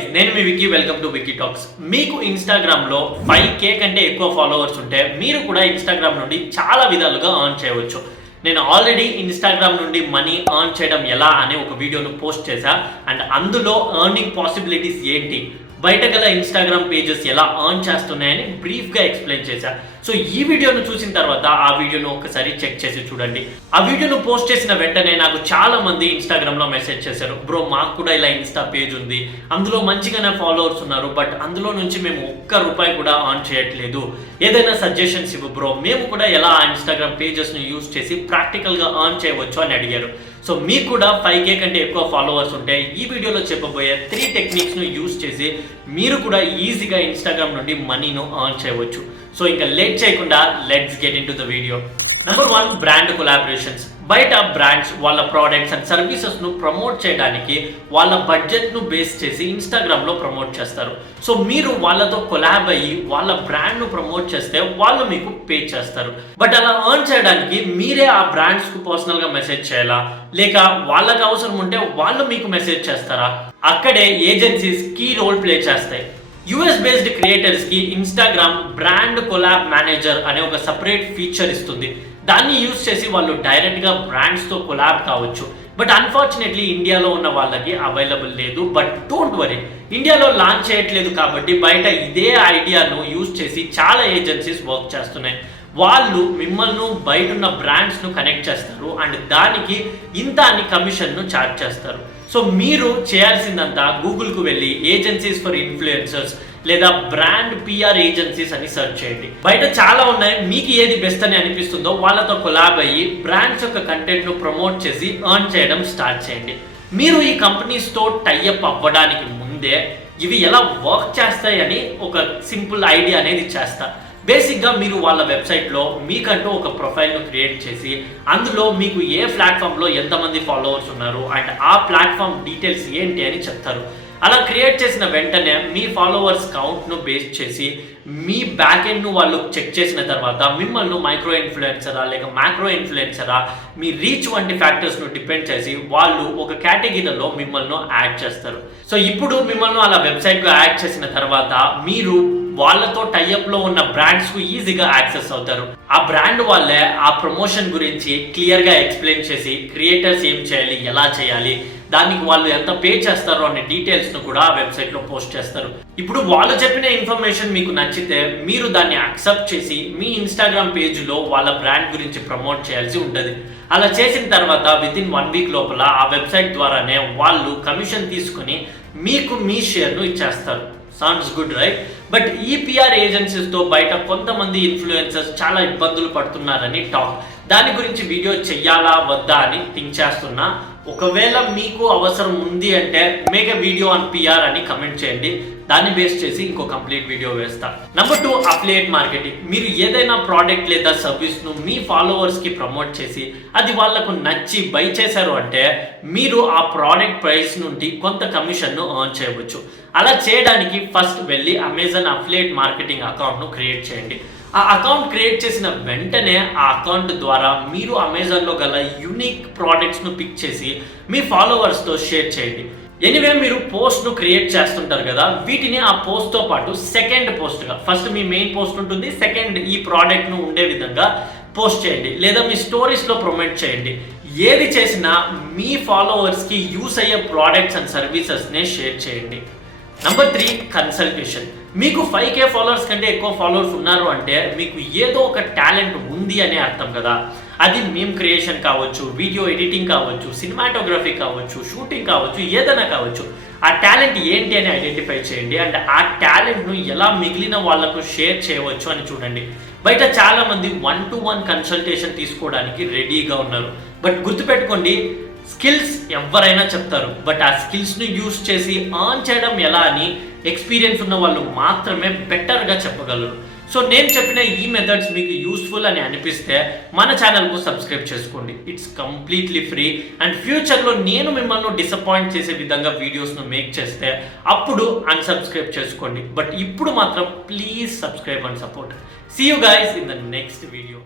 Guys, నేను మీ Vicky. Welcome to Vicky talks. మీకు ఇన్స్టాగ్రామ్లో 5K కంటే ఎక్కువ ఫాలోవర్స్ ఉంటే మీరు కూడా ఇన్స్టాగ్రామ్ నుండి చాలా విధాలుగా ఎర్న్ చేయవచ్చు. నేను ఆల్రెడీ ఇన్స్టాగ్రామ్ నుండి మనీ ఎర్న్ చేయడం ఎలా అనే ఒక వీడియోను పోస్ట్ చేశా. అండ్ అందులో ఎర్నింగ్ పాసిబిలిటీస్ ఏంటి, బయట గల ఇన్స్టాగ్రామ్ పేజెస్ ఎలా ఎర్న్ చేస్తున్నాయని బ్రీఫ్గా ఎక్స్ప్లెయిన్ చేశా. సో ఈ వీడియోను చూసిన తర్వాత ఆ వీడియోను ఒకసారి చెక్ చేసి చూడండి. ఆ వీడియోను పోస్ట్ చేసిన వెంటనే నాకు చాలా మంది ఇన్స్టాగ్రామ్లో మెసేజ్ చేశారు, బ్రో మాకు కూడా ఇలా ఇన్స్టా పేజ్ ఉంది, అందులో మంచిగానే ఫాలోవర్స్ ఉన్నారు, బట్ అందులో నుంచి మేము ₹1 కూడా ఎర్న్ చేయట్లేదు, ఏదైనా సజెషన్స్ ఇవ్వు బ్రో, మేము కూడా ఎలా ఆ ఇన్స్టాగ్రామ్ పేజెస్ను యూజ్ చేసి ప్రాక్టికల్గా ఎర్న్ చేయవచ్చు అని అడిగారు. సో మీకు కూడా 5K కంటే ఎక్కువ ఫాలోవర్స్ ఉంటే ఈ వీడియోలో చెప్పబోయే 3 టెక్నిక్స్ను యూజ్ చేసి మీరు కూడా ఈజీగా ఇన్స్టాగ్రామ్ నుండి మనీను ఎర్న్ చేయవచ్చు. సో ఇంకా లేట్ చేయకుండా let's get in to the video. Number 1, brand collaborations. బయట బ్రాండ్స్ వాళ్ళ ప్రోడక్ట్స్ అండ్ సర్వీసెస్ను ప్రమోట్ చేయడానికి వాళ్ళ బడ్జెట్ను బేస్ చేసి ఇన్స్టాగ్రామ్లో ప్రమోట్ చేస్తారు. సో మీరు వాళ్ళతో కొలాబ్ అయ్యి వాళ్ళ బ్రాండ్ను ప్రమోట్ చేస్తే వాళ్ళు మీకు పే చేస్తారు. బట్ అలా ఎర్న్ చేయడానికి మీరే ఆ బ్రాండ్స్కు పర్సనల్గా మెసేజ్ చేయాలా, లేక వాళ్ళకి అవసరం ఉంటే వాళ్ళు మీకు మెసేజ్ చేస్తారా? అక్కడే ఏజెన్సీస్ కీ రోల్ ప్లే చేస్తాయి. యూఎస్ బేస్డ్ క్రియేటర్స్కి ఇన్స్టాగ్రామ్ బ్రాండ్ కొలాబ్ మేనేజర్ అనే ఒక సపరేట్ ఫీచర్ ఇస్తుంది. దాన్ని యూజ్ చేసి వాళ్ళు డైరెక్ట్గా బ్రాండ్స్తో కొలాబ్ కావచ్చు. బట్ అన్ఫార్చునేట్లీ ఇండియాలో ఉన్న వాళ్ళకి అవైలబుల్ లేదు. బట్ డోంట్ వరీ, ఇండియాలో లాంచ్ చేయట్లేదు కాబట్టి బయట ఇదే ఐడియాను యూజ్ చేసి చాలా ఏజెన్సీస్ వర్క్ చేస్తున్నాయి. వాళ్ళు మిమ్మల్ని బయట ఉన్న బ్రాండ్స్ను కనెక్ట్ చేస్తారు అండ్ దానికి ఇంత అని కమిషన్ను ఛార్జ్ చేస్తారు. సో మీరు చేయాల్సిందంతా గూగుల్కు వెళ్ళి ఏజెన్సీస్ ఫర్ ఇన్ఫ్లుయెన్సర్స్ లేదా బ్రాండ్ PR ఏజెన్సీస్ అని సెర్చ్ చేయండి. బయట చాలా ఉన్నాయి, మీకు ఏది బెస్ట్ అని అనిపిస్తుందో వాళ్ళతో కొలాబ్ అయ్యి బ్రాండ్స్ యొక్క కంటెంట్ను ప్రమోట్ చేసి ఎర్న్ చేయడం స్టార్ట్ చేయండి. మీరు ఈ కంపెనీస్తో టైఅప్ అవ్వడానికి ముందే ఇవి ఎలా వర్క్ చేస్తాయని ఒక సింపుల్ ఐడియా అనేది చేస్తా. బేసిక్గా మీరు వాళ్ళ వెబ్సైట్లో మీకంటూ ఒక ప్రొఫైల్ను క్రియేట్ చేసి అందులో మీకు ఏ ప్లాట్ఫామ్లో ఎంతమంది ఫాలోవర్స్ ఉన్నారు అండ్ ఆ ప్లాట్ఫామ్ డీటెయిల్స్ ఏంటి అని చెప్తారు. అలా క్రియేట్ చేసిన వెంటనే మీ ఫాలోవర్స్ కౌంట్ను బేస్ చేసి మీ బ్యాక్ ఎండ్ను వాళ్ళు చెక్ చేసిన తర్వాత మిమ్మల్ని మైక్రో ఇన్ఫ్లుయెన్సరా లేక మ్యాక్రో ఇన్ఫ్లుయెన్సరా మీ రీచ్ వంటి ఫ్యాక్టర్స్ను డిపెండ్ చేసి వాళ్ళు ఒక కేటగిరీలో మిమ్మల్ని యాడ్ చేస్తారు. సో ఇప్పుడు మిమ్మల్ని అలా వెబ్సైట్గా యాడ్ చేసిన తర్వాత మీరు వాళ్ళతో టైఅప్లో ఉన్న బ్రాండ్స్కు ఈజీగా యాక్సెస్ అవుతారు. ఆ బ్రాండ్ వాళ్ళే ఆ ప్రమోషన్ గురించి క్లియర్గా ఎక్స్ప్లెయిన్ చేసి క్రియేటర్స్ ఏం చేయాలి, ఎలా చేయాలి, దానికి వాళ్ళు ఎంత పే చేస్తారో అనే డీటెయిల్స్ను కూడా ఆ వెబ్సైట్లో పోస్ట్ చేస్తారు. ఇప్పుడు వాళ్ళు చెప్పిన ఇన్ఫర్మేషన్ మీకు నచ్చితే మీరు దాన్ని యాక్సెప్ట్ చేసి మీ ఇన్స్టాగ్రామ్ పేజ్లో వాళ్ళ బ్రాండ్ గురించి ప్రమోట్ చేయాల్సి ఉంటుంది. అలా చేసిన తర్వాత వితిన్ 1 వీక్ లోపల ఆ వెబ్సైట్ ద్వారానే వాళ్ళు కమిషన్ తీసుకుని మీకు మీ షేర్ను ఇచ్చేస్తారు. Sounds good right? బట్ ఈ PR ఏజెన్సీస్తో బయట కొంతమంది ఇన్ఫ్లుయెన్సర్స్ చాలా ఇబ్బందులు పడుతున్నారని టాక్. దాని గురించి వీడియో చెయ్యాలా వద్దా అని థింక్ చేస్తున్నా. ఒకవేళ మీకు అవసరం ఉంది అంటే make a video on PR అని కమెంట్ చేయండి, దాన్ని బేస్ చేసి ఇంకో కంప్లీట్ వీడియో వేస్తా. Number 2, affiliate marketing. మీరు ఏదైనా ప్రోడక్ట్ లేదా సర్వీస్ను మీ ఫాలోవర్స్కి ప్రమోట్ చేసి అది వాళ్లకు నచ్చి బై చేశారు అంటే మీరు ఆ ప్రోడక్ట్ ప్రైస్ నుండి కొంత కమిషన్ను ఎర్న్ చేయవచ్చు. అలా చేయడానికి ఫస్ట్ వెళ్ళి అమెజాన్ అఫిలియేట్ మార్కెటింగ్ అకౌంట్ను క్రియేట్ చేయండి. ఆ అకౌంట్ క్రియేట్ చేసిన వెంటనే ఆ అకౌంట్ ద్వారా మీరు అమెజాన్లో గల యూనిక్ ప్రోడక్ట్స్ను పిక్ చేసి మీ ఫాలోవర్స్తో షేర్ చేయండి. ఎనీవే మీరు పోస్ట్ను క్రియేట్ చేస్తుంటారు కదా, వీటిని ఆ పోస్ట్తో పాటు సెకండ్ పోస్ట్గా, ఫస్ట్ మీ మెయిన్ పోస్ట్ ఉంటుంది, సెకండ్ ఈ ప్రోడక్ట్ను ఉండే విధంగా పోస్ట్ చేయండి లేదా మీ స్టోరీస్లో ప్రమోట్ చేయండి. ఏది చేసినా మీ ఫాలోవర్స్కి యూస్ అయ్యే ప్రోడక్ట్స్ అండ్ సర్వీసెస్నే షేర్ చేయండి. Number 3, consultation. మీకు 5K ఫాలోవర్స్ కంటే ఎక్కువ ఫాలోవర్స్ ఉన్నారు అంటే మీకు ఏదో ఒక టాలెంట్ ఉంది అనే అర్థం కదా. అది మీమ్ క్రియేషన్ కావచ్చు, వీడియో ఎడిటింగ్ కావచ్చు, సినిమాటోగ్రఫీ కావచ్చు, షూటింగ్ కావచ్చు, ఏదైనా కావచ్చు. ఆ టాలెంట్ ఏంటి అని ఐడెంటిఫై చేయండి అండ్ ఆ టాలెంట్ను ఎలా మిగిలిన వాళ్ళకు షేర్ చేయవచ్చు అని చూడండి. బయట చాలామంది 1-to-1 కన్సల్టేషన్ తీసుకోవడానికి రెడీగా ఉన్నారు. బట్ గుర్తుపెట్టుకోండి, స్కిల్స్ ఎవరైనా చెప్తారు, బట్ ఆ స్కిల్స్ను యూజ్ చేసి ఎర్న్ చేయడం ఎలా అని ఎక్స్పీరియన్స్ ఉన్న వాళ్ళు మాత్రమే బెటర్గా చెప్పగలరు. సో నేను చెప్పిన ఈ మెథడ్స్ మీకు యూస్ఫుల్ అని అనిపిస్తే మన ఛానల్కు సబ్స్క్రైబ్ చేసుకోండి. ఇట్స్ కంప్లీట్లీ ఫ్రీ అండ్ ఫ్యూచర్లో నేను మిమ్మల్ని డిసప్పాయింట్ చేసే విధంగా వీడియోస్ను మేక్ చేస్తే అప్పుడు అన్సబ్స్క్రైబ్ చేసుకోండి. బట్ ఇప్పుడు మాత్రం please subscribe and support. See you guys in the next video.